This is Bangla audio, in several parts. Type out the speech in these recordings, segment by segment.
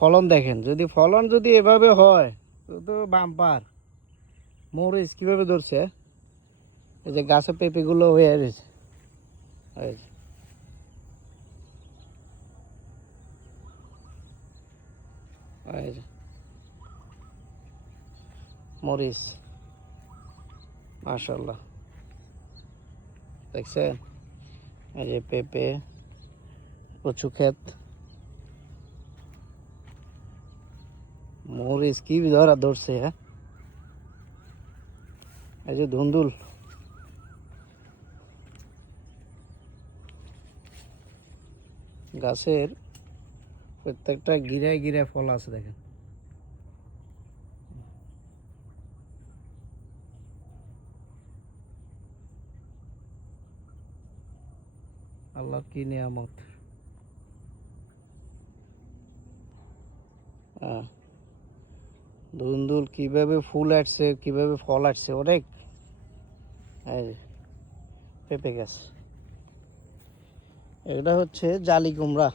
ফলন দেখেন, যদি এভাবে হয় তো বাম্পার। মরিচ কিভাবে ধরছে, এই যে গাছে পেঁপেগুলো হয়ে রয়েছে, এই যে। এই যে মরিচ, মাশাআল্লাহ, দেখছেন? এই যে পেঁপে, কচু ক্ষেত, মরিচ কি ধরছে, হ্যাঁ। এই যে ধুন্দুল, গাছের প্রত্যেকটা গিরায় গিরায় ফল আছে দেখেন। আল্লাহর কি নিয়ামত। হ্যাঁ, ধুন্দুল কিভাবে ফুল আসছে, কিভাবে ফল আসছে অনেক। এই যে পেঁপে গাছ, এটা হচ্ছে জালি কুমড়া।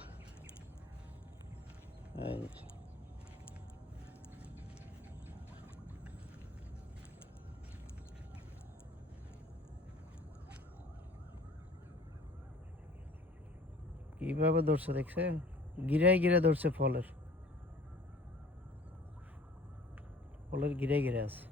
এই যে, কিভাবে ধরছে দেখছেন, গিরায় গিরে ধরছে, ফলের গিরায় গিরে আছে।